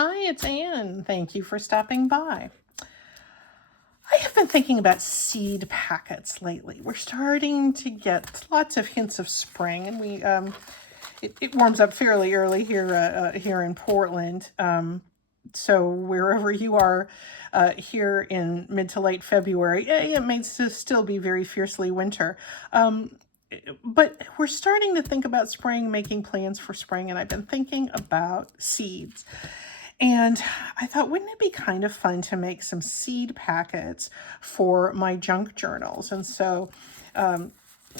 Hi, it's Anne. Thank you for stopping by. I have been thinking about seed packets lately. We're starting to get lots of hints of spring, and it warms up fairly early here in Portland. So wherever you are here in mid to late February, it may still be very fiercely winter. But we're starting to think about spring, making plans for spring, and I've been thinking about seeds. And I thought, wouldn't it be kind of fun to make some seed packets for my junk journals? And so,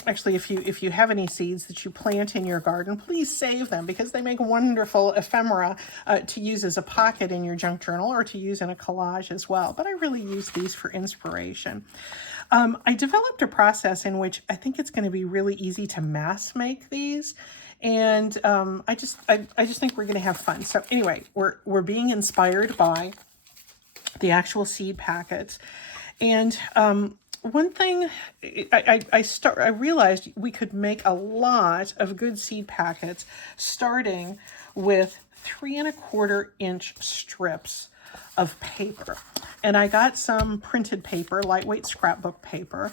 actually, if you have any seeds that you plant in your garden, please save them because they make wonderful ephemera to use as a pocket in your junk journal or to use in a collage as well. But I really use these for inspiration. I developed a process in which I think it's going to be really easy to mass make these. And I just think we're going to have fun. So anyway, we're being inspired by the actual seed packets. And one thing I realized we could make a lot of good seed packets starting with 3¼ inch strips of paper. And I got some printed paper, lightweight scrapbook paper.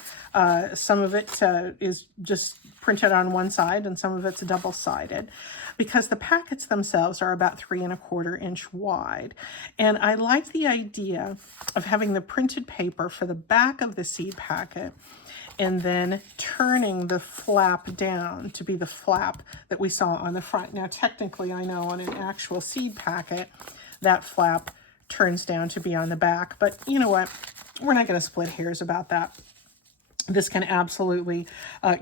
Some of it is just printed on one side and some of it's double-sided because the packets themselves are about 3¼ inch wide. And I like the idea of having the printed paper for the back of the seed packet and then turning the flap down to be the flap that we saw on the front. Now, technically, I know on an actual seed packet, that flap turns down to be on the back, but you know what? We're not going to split hairs about that. This can absolutely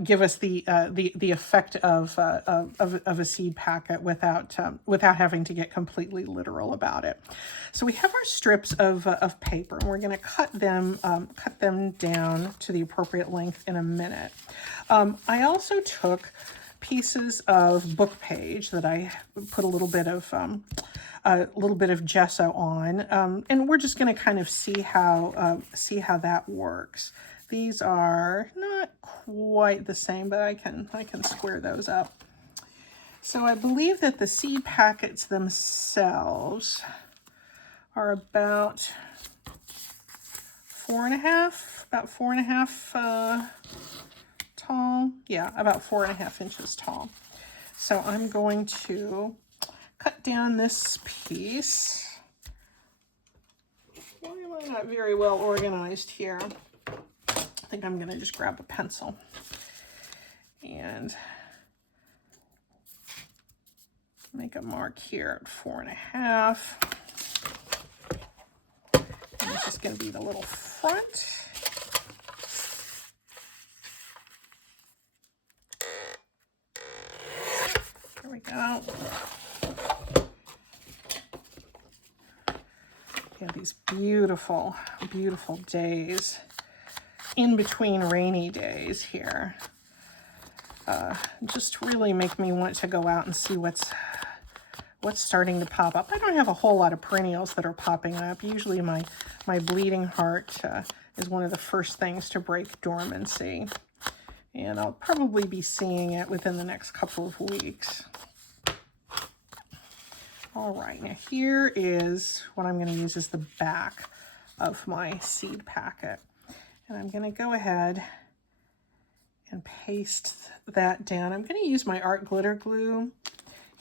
give us the effect of a seed packet without having to get completely literal about it. So we have our strips of paper, and we're going to cut them down to the appropriate length in a minute. I also took pieces of book page that I put a little bit of gesso on, and we're just going to kind of see how that works. These are not quite the same, but I can square those up. So I believe that the seed packets themselves are about 4½ tall. Yeah, about 4½ inches tall. So I'm going to cut down this piece. Why am I not very well organized here? I think I'm going to just grab a pencil and make a mark here at 4½. And this is going to be the little front. There we go. We have these beautiful, beautiful days in between rainy days here. Just really make me want to go out and see what's starting to pop up. I don't have a whole lot of perennials that are popping up. Usually my bleeding heart is one of the first things to break dormancy. And I'll probably be seeing it within the next couple of weeks. All right, now here is what I'm going to use as the back of my seed packet. And I'm going to go ahead and paste that down. I'm going to use my art glitter glue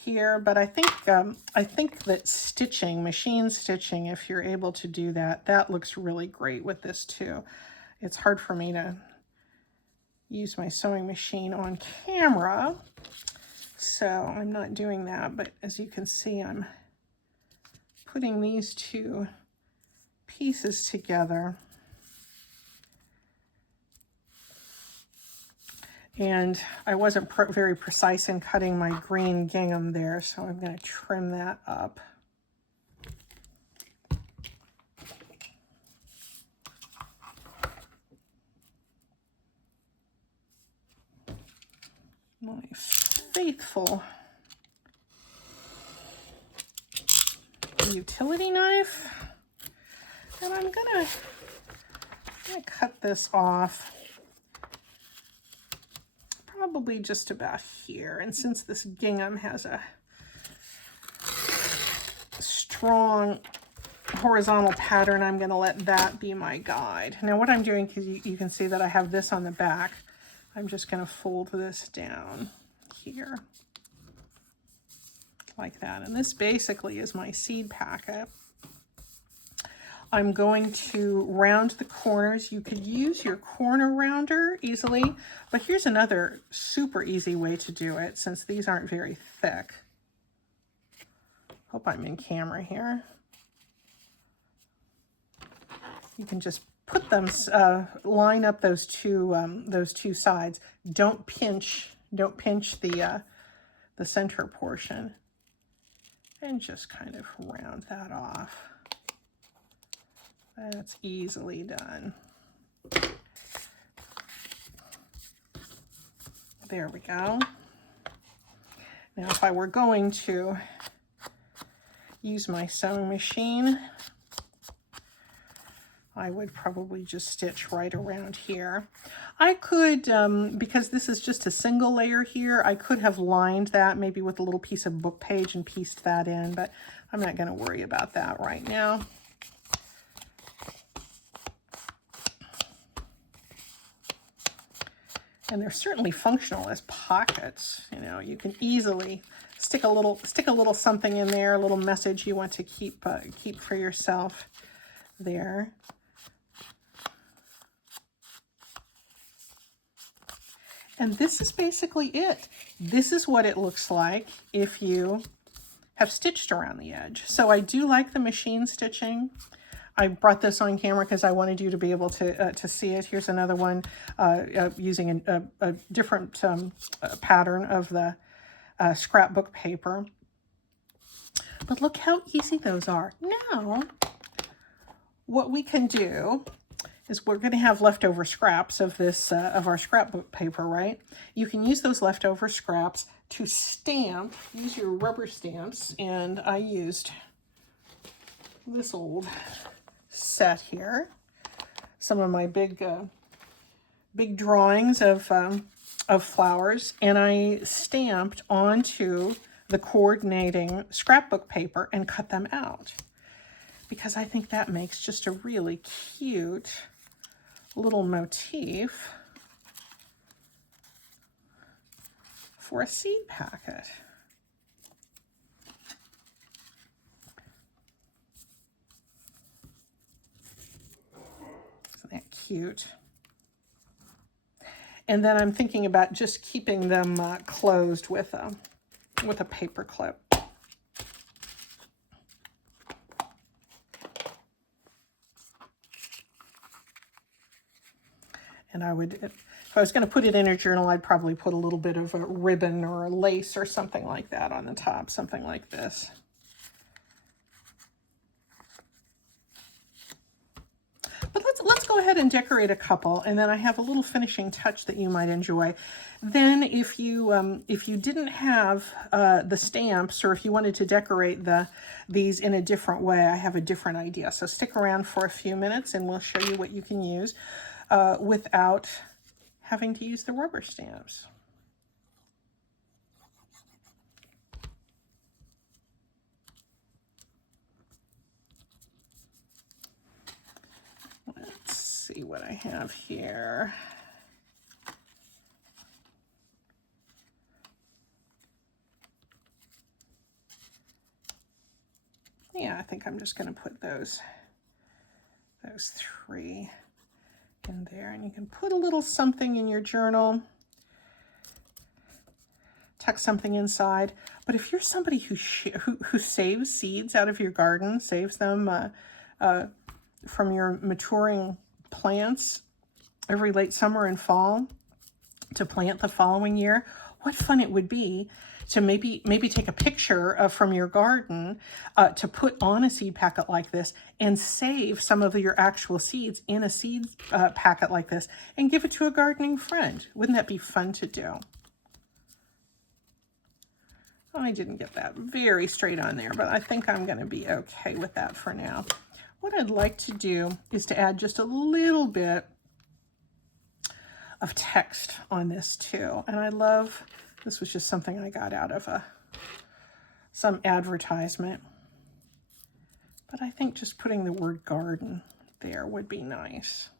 here, but I think that stitching, machine stitching, if you're able to do that, that looks really great with this too. It's hard for me to use my sewing machine on camera, so I'm not doing that, but as you can see, I'm putting these two pieces together. And I wasn't very precise in cutting my green gingham there, so I'm going to trim that up. My faithful utility knife. And I'm gonna cut this off probably just about here. And since this gingham has a strong horizontal pattern, I'm going to let that be my guide. Now what I'm doing, because you can see that I have this on the back, I'm just going to fold this down here like that. And this basically is my seed packet. I'm going to round the corners. You could use your corner rounder easily, but here's another super easy way to do it since these aren't very thick. Hope I'm in camera here. You can just put them, line up those two sides. Don't pinch the center portion, and just kind of round that off. That's easily done. There we go. Now, if I were going to use my sewing machine, I would probably just stitch right around here. I could, because this is just a single layer here, I could have lined that maybe with a little piece of book page and pieced that in, but I'm not going to worry about that right now. And they're certainly functional as pockets. You know, you can easily stick a little something in there, a little message you want to keep for yourself there. And this is basically it. This is what it looks like if you have stitched around the edge. So I do like the machine stitching. I brought this on camera because I wanted you to be able to see it. Here's another one using a different pattern of the scrapbook paper. But look how easy those are. Now, what we can do is we're going to have leftover scraps of this of our scrapbook paper, right? You can use those leftover scraps to stamp. Use your rubber stamps, and I used this old set here, some of my big drawings of flowers, and I stamped onto the coordinating scrapbook paper and cut them out because I think that makes just a really cute little motif for a seed packet. That cute. And then I'm thinking about just keeping them closed with a paper clip. And I would, if I was going to put it in a journal, I'd probably put a little bit of a ribbon or a lace or something like that on the top, something like this. But let's go ahead and decorate a couple, and then I have a little finishing touch that you might enjoy. Then if you didn't have the stamps, or if you wanted to decorate these in a different way, I have a different idea. So stick around for a few minutes and we'll show you what you can use without having to use the rubber stamps. Let's see what I have here. Yeah, I think I'm just going to put those three in there, and you can put a little something in your journal, tuck something inside. But if you're somebody who saves seeds out of your garden, saves them from your maturing plants every late summer and fall to plant the following year, what fun it would be to maybe take a picture from your garden to put on a seed packet like this and save some of your actual seeds in a seed packet like this and give it to a gardening friend. Wouldn't that be fun to do? I didn't get that very straight on there, but I think I'm going to be okay with that for now. What I'd like to do is to add just a little bit of text on this too. And I love, this was just something I got out of some advertisement. But I think just putting the word garden there would be nice.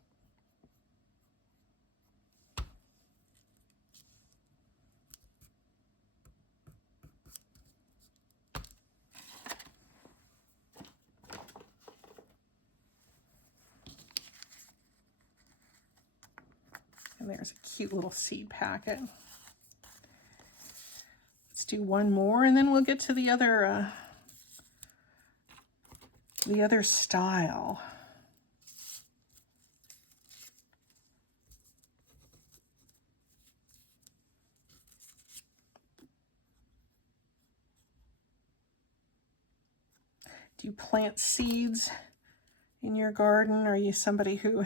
And there's a cute little seed packet. Let's do one more and then we'll get to the other style. Do you plant seeds in your garden? Are you somebody who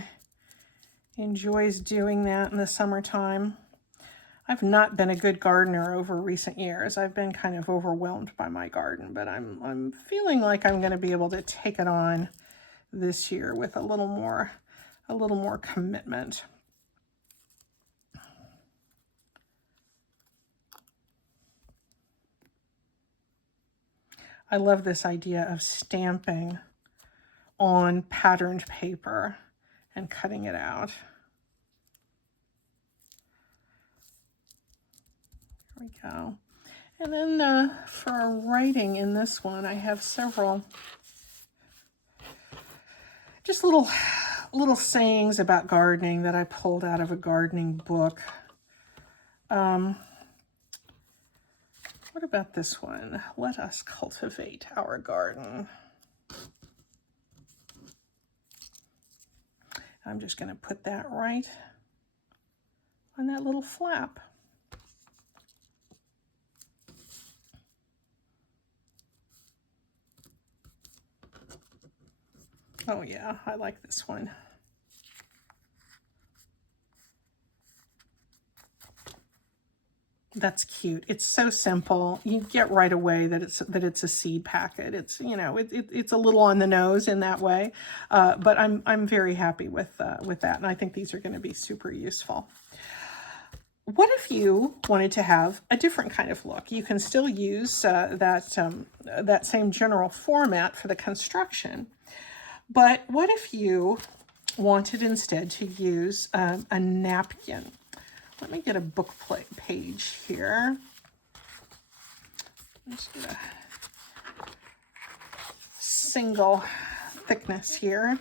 enjoys doing that in the summertime? I've not been a good gardener over recent years. I've been kind of overwhelmed by my garden, but I'm feeling like I'm going to be able to take it on this year with a little more commitment. I love this idea of stamping on patterned paper and cutting it out. There we go. And then for writing in this one, I have several just little sayings about gardening that I pulled out of a gardening book. What about this one? Let us cultivate our garden. I'm just going to put that right on that little flap. Oh yeah, I like this one. That's cute. It's so simple. You get right away that it's a seed packet. It's, you know, it's a little on the nose in that way, but I'm very happy with that, and I think these are going to be super useful. What if you wanted to have a different kind of look? You can still use that same general format for the construction, but what if you wanted instead to use a napkin? Let me get a book page here. Let's get a single thickness here.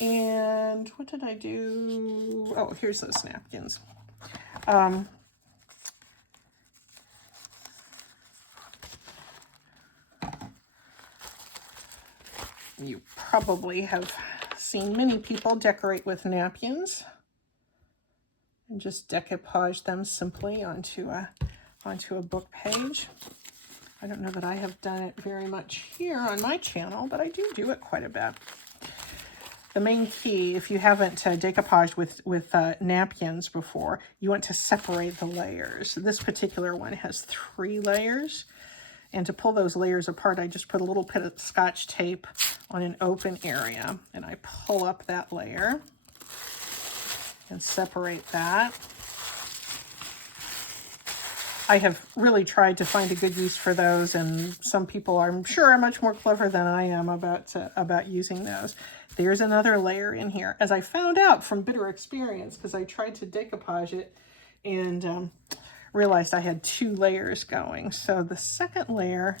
And what did I do? Oh, here's those napkins. You probably have seen many people decorate with napkins and just decoupage them simply onto a book page. I don't know that I have done it very much here on my channel, but I do it quite a bit. The main key, if you haven't decoupaged with napkins before, you want to separate the layers. This particular one has 3 layers, and to pull those layers apart, I just put a little bit of Scotch tape on an open area, and I pull up that layer and separate that. I have really tried to find a good use for those, and some people, I'm sure, are much more clever than I am about using those. There's another layer in here, as I found out from bitter experience, because I tried to decoupage it and realized I had 2 layers going. So the second layer,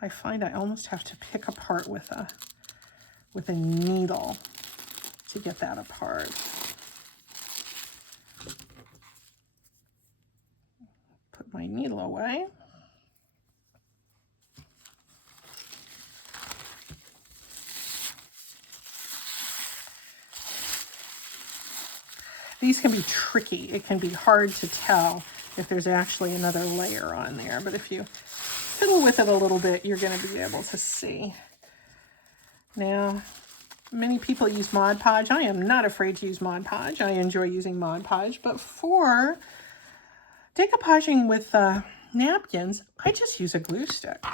I find I almost have to pick apart with a needle to get that apart. Put my needle away. These can be tricky. It can be hard to tell if there's actually another layer on there, but if you fiddle with it a little bit, you're going to be able to see. Now, many people use Mod Podge. I am not afraid to use Mod Podge. I enjoy using Mod Podge, but for decoupaging with napkins, I just use a glue stick.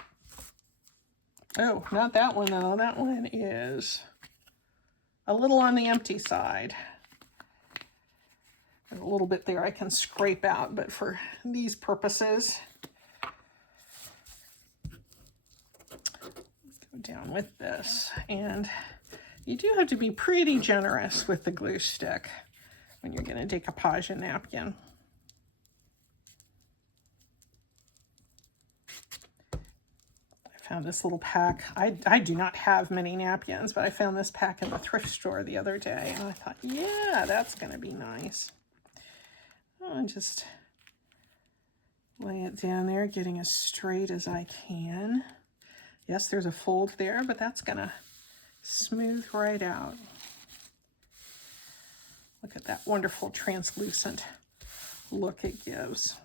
Oh, not that one though. That one is a little on the empty side. There's a little bit there I can scrape out, but for these purposes, let's go down with this. And you do have to be pretty generous with the glue stick when you're going to decoupage a napkin. I found this little pack. I do not have many napkins, but I found this pack in the thrift store the other day, and I thought, yeah, that's going to be nice. I'll just lay it down there, getting as straight as I can. Yes, there's a fold there, but that's going to smooth right out. Look at that wonderful translucent look it gives.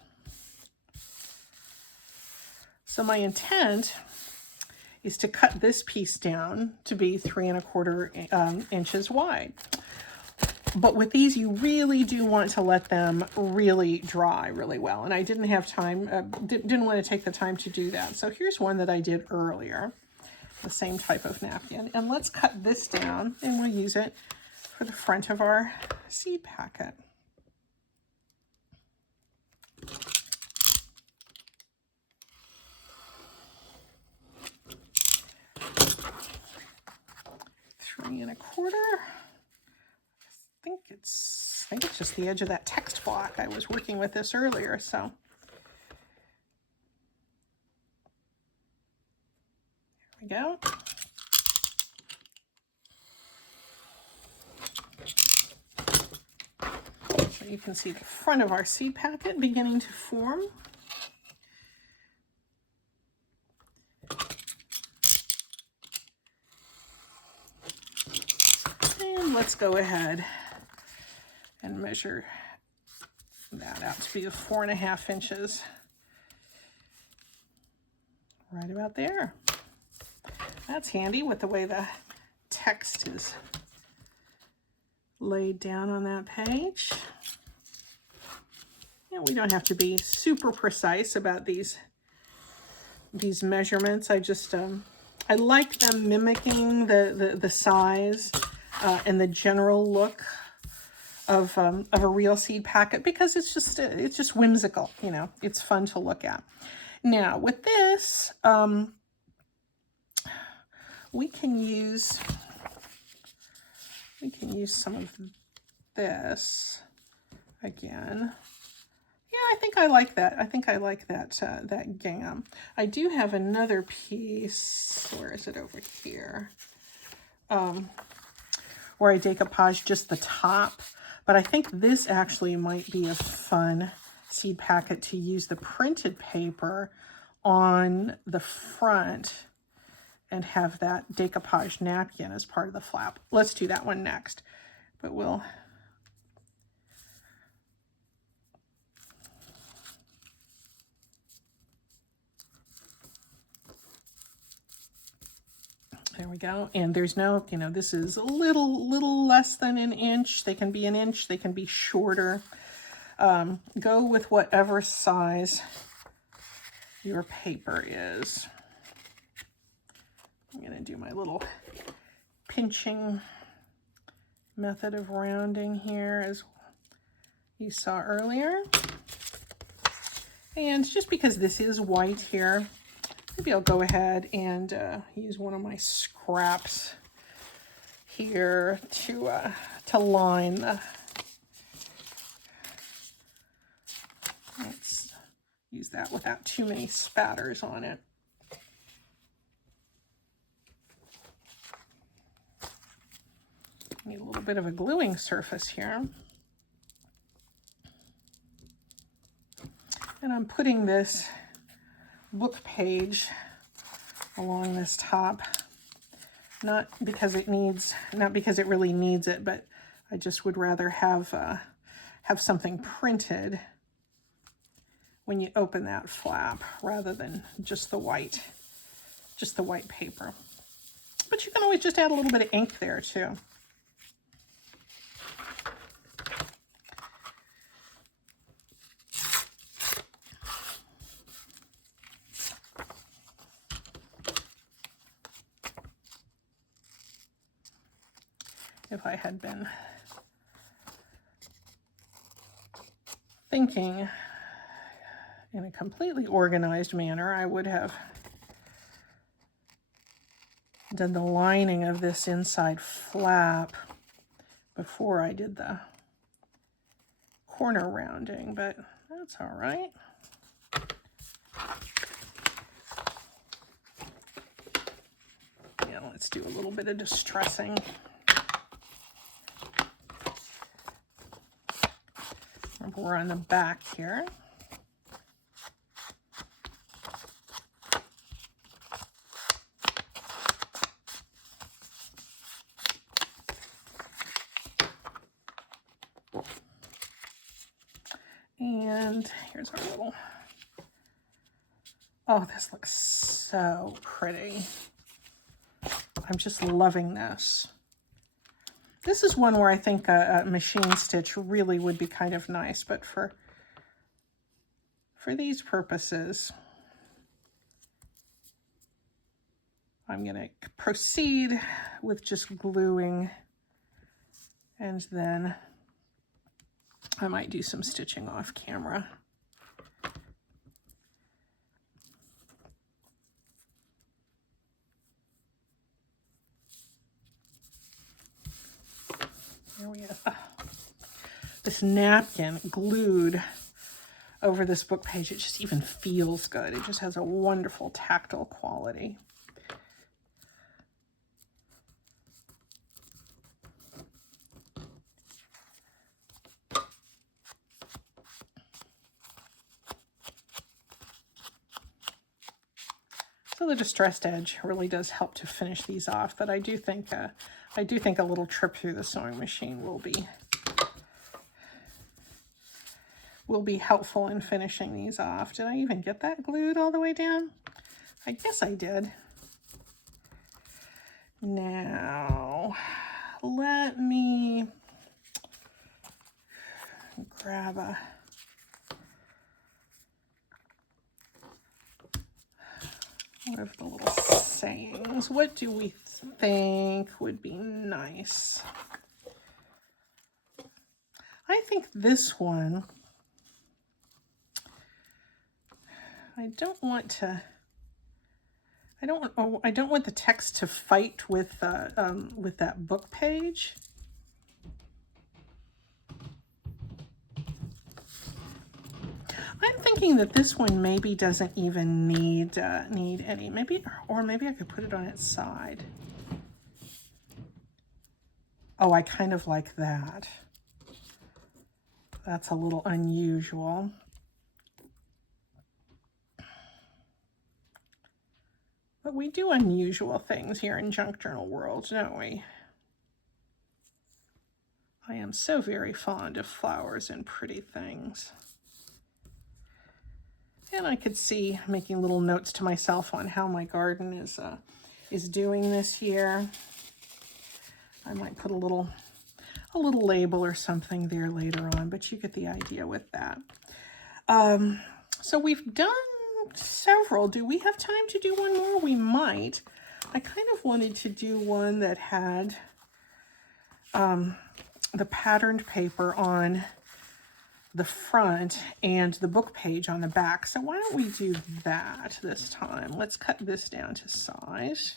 So my intent is to cut this piece down to be 3 1/4 inches wide. But with these, you really do want to let them really dry really well. And I didn't have time, didn't want to take the time to do that. So here's one that I did earlier, the same type of napkin. And let's cut this down, and we'll use it for the front of our seed packet. Three and a quarter. I think it's just the edge of that text block. I was working with this earlier, so there we go. So you can see the front of our seed packet beginning to form. And let's go ahead and measure that out to be 4 1/2 inches. Right about there. That's handy with the way the text is laid down on that page. Yeah, we don't have to be super precise about these measurements. I just I like them mimicking the size and the general look of a real seed packet, because it's just whimsical, you know. It's fun to look at. Now with this, we can use some of this again. Yeah, I think I like that. I think I like that that gingham. I do have another piece. Where is it? Over here. Where I decoupage just the top. But I think this actually might be a fun seed packet to use the printed paper on the front and have that decoupage napkin as part of the flap. Let's do that one next. But we'll... There we go. And there's no, you know, this is a little less than an inch. They can be an inch. They can be shorter. Go with whatever size your paper is. I'm going to do my little pinching method of rounding here, as you saw earlier. And just because this is white here, maybe I'll go ahead and use one of my scraps here to line the... Let's use that without too many spatters on it. Need a little bit of a gluing surface here. And I'm putting this book page along this top, not because it really needs it, but I just would rather have something printed when you open that flap rather than just the white paper. But you can always just add a little bit of ink there too. If I had been thinking in a completely organized manner, I would have did the lining of this inside flap before I did the corner rounding, but that's all right. Yeah, let's do a little bit of distressing. Remember, we're on the back here. And here's our little, oh, this looks so pretty. I'm just loving this. This is one where I think a machine stitch really would be kind of nice, but for these purposes, I'm going to proceed with just gluing, and then I might do some stitching off camera. There we go. This napkin glued over this book page, it just even feels good. It just has a wonderful tactile quality. So the distressed edge really does help to finish these off, but I do think a little trip through the sewing machine will be helpful in finishing these off. Did I even get that glued all the way down? I guess I did. Now, let me grab one of the little sayings. What do we think would be nice? I think this one, I don't want the text to fight with that book page. I'm thinking that this one maybe doesn't even need any. Maybe I could put it on its side. Oh, I kind of like that. That's a little unusual. But we do unusual things here in Junk Journal World, don't we? I am so very fond of flowers and pretty things. And I could see making little notes to myself on how my garden is doing this year. I might put a little label or something there later on, but you get the idea with that. So we've done several. Do we have time to do one more? We might. I kind of wanted to do one that had the patterned paper on the front and the book page on the back. So why don't we do that this time? Let's cut this down to size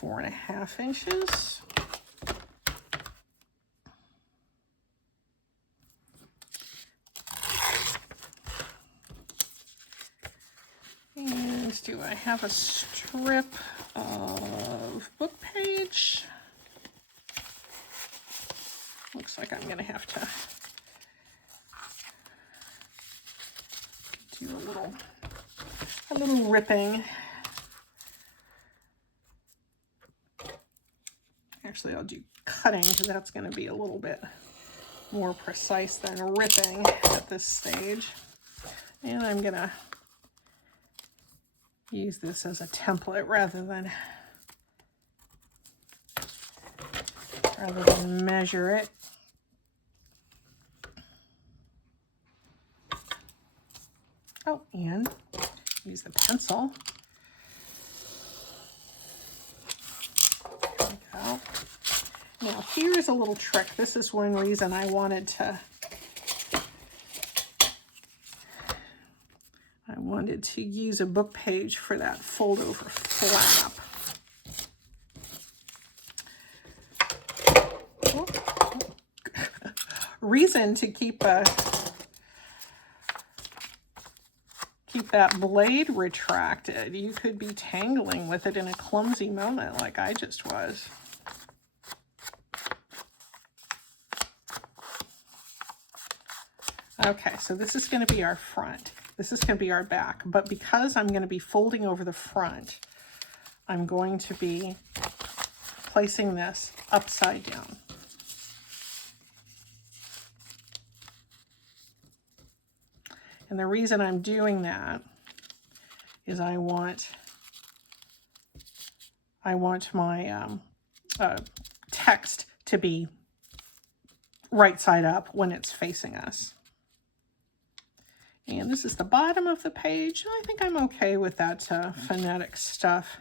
4.5 inches. And do I have a strip of book page? Looks like I'm going to have to do a little ripping. Actually, I'll do cutting because that's going to be a little bit more precise than ripping at this stage. And I'm going to use this as a template rather than measure it. Oh, and use the pencil. There we go. Now here's a little trick. This is one reason I wanted wanted to use a book page for that fold over flap. Reason to keep that blade retracted. You could be tangling with it in a clumsy moment like I just was. Okay, so this is going to be our front. This is going to be our back. But because I'm going to be folding over the front, I'm going to be placing this upside down. And the reason I'm doing that is I want my text to be right side up when it's facing us. And this is the bottom of the page. I think I'm okay with that phonetic stuff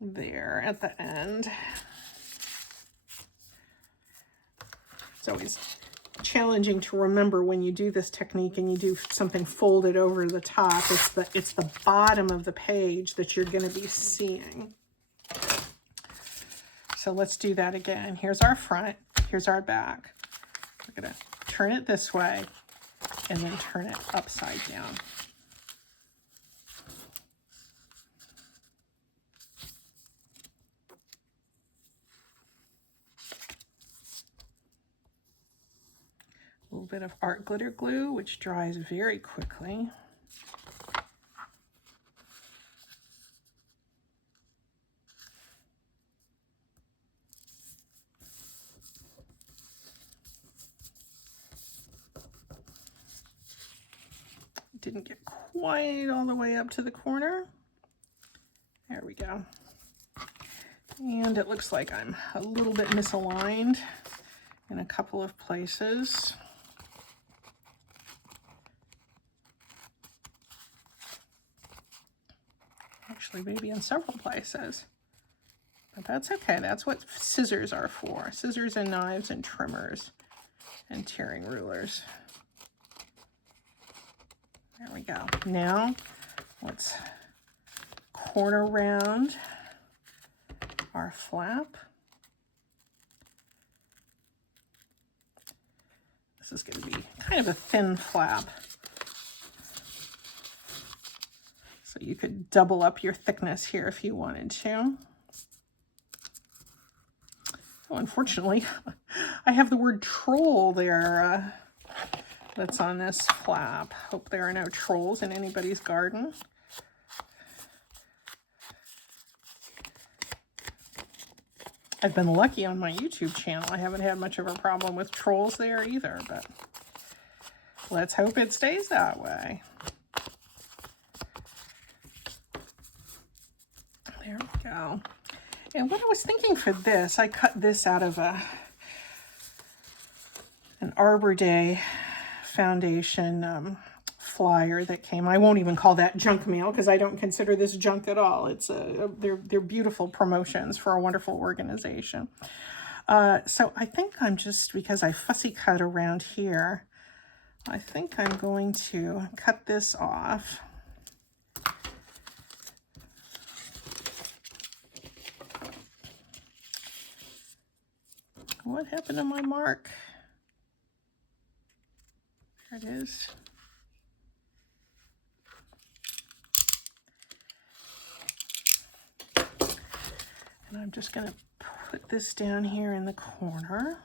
there at the end. It's always challenging to remember when you do this technique and you do something folded over the top. It's the bottom of the page that you're going to be seeing. So let's do that again. Here's our front. Here's our back. We're going to turn it this way and then turn it upside down. A little bit of art glitter glue, which dries very quickly. Didn't get quite all the way up to the corner. There we go. And it looks like I'm a little bit misaligned in a couple of places. Actually, maybe in several places. But that's okay. That's what scissors are for. Scissors and knives and trimmers and tearing rulers. There we go. Now, let's corner round our flap. This is going to be kind of a thin flap. So you could double up your thickness here if you wanted to. Oh, unfortunately, I have the word troll there that's on this flap. Hope there are no trolls in anybody's garden. I've been lucky on my YouTube channel. I haven't had much of a problem with trolls there either, but let's hope it stays that way. There we go. And what I was thinking for this, I cut this out of an Arbor Day foundation flyer that came. I won't even call that junk mail because I don't consider this junk at all. It's they're beautiful promotions for a wonderful organization. So I think I'm just, because I fussy cut around here, I think I'm going to cut this off. What happened to my mark? There it is. And I'm just going to put this down here in the corner.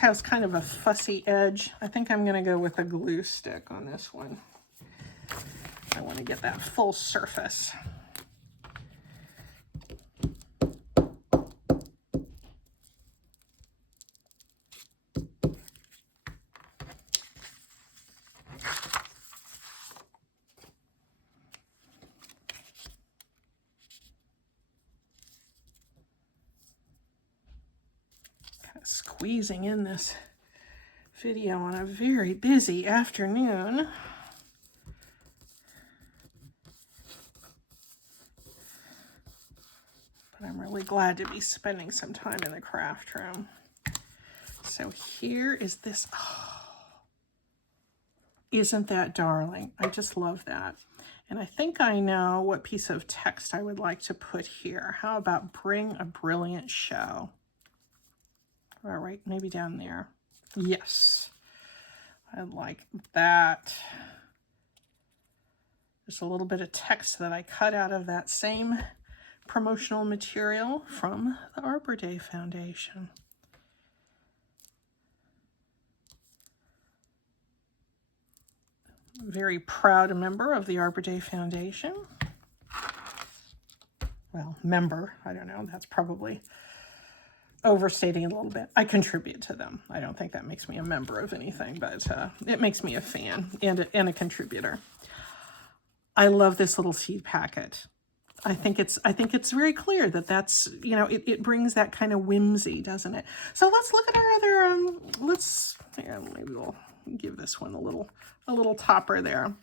Has kind of a fussy edge. I think I'm going to go with a glue stick on this one. I want to get that full surface. Squeezing in this video on a very busy afternoon. But I'm really glad to be spending some time in the craft room. so here is this. Oh, isn't that darling? I just love that. And I think I know what piece of text I would like to put here. How about bring a brilliant show? All right, maybe down there. Yes, I like that. There's a little bit of text that I cut out of that same promotional material from the Arbor Day Foundation. Very proud member of the Arbor Day Foundation. Well, member, I don't know, that's probably overstating it a little bit. I contribute to them. I don't think that makes me a member of anything, but it makes me a fan and a contributor. I love this little seed packet. I think it's very clear that that's, you know, it brings that kind of whimsy, doesn't it? So let's look at our other, maybe we'll give this one a little topper there.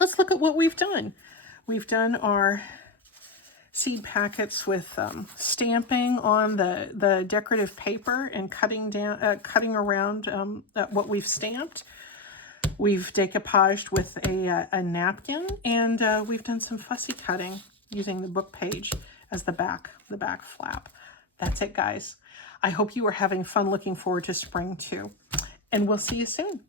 Let's look at what we've done. We've done our seed packets with stamping on the decorative paper and cutting around what we've stamped. We've decoupaged with a napkin, and we've done some fussy cutting using the book page as the back flap. That's it, guys. I hope you are having fun looking forward to spring too, and we'll see you soon.